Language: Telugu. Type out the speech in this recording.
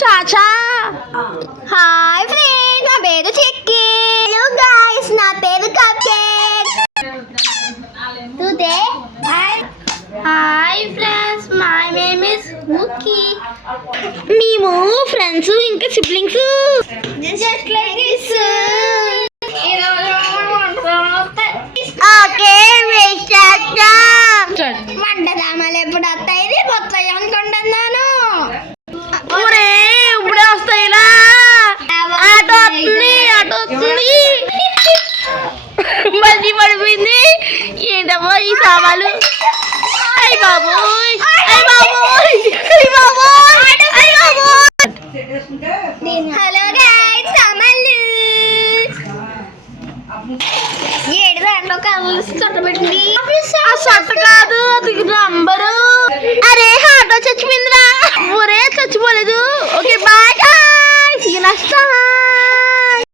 చాచా. హాయ్ ఫ్రెండ్స్, నా పేరు చెక్కి. హలో గైస్, నా పేరు cupcake. Today hi friends, my name is cookie. మేము ఫ్రెండ్స్ ఇంకా siblings just like this. Okay వంటదామాలు ఎప్పుడు వస్తాయి? రేపు వస్తాయి అనుకుంటున్నాను. ఇప్పుడే వస్తాయిలా. ఆటో వస్తుంది, ఆటో వస్తుంది. మళ్ళీ పడిపోయింది. ఏంటమ్మా ఈ సామాలు? అయ్య బాబు.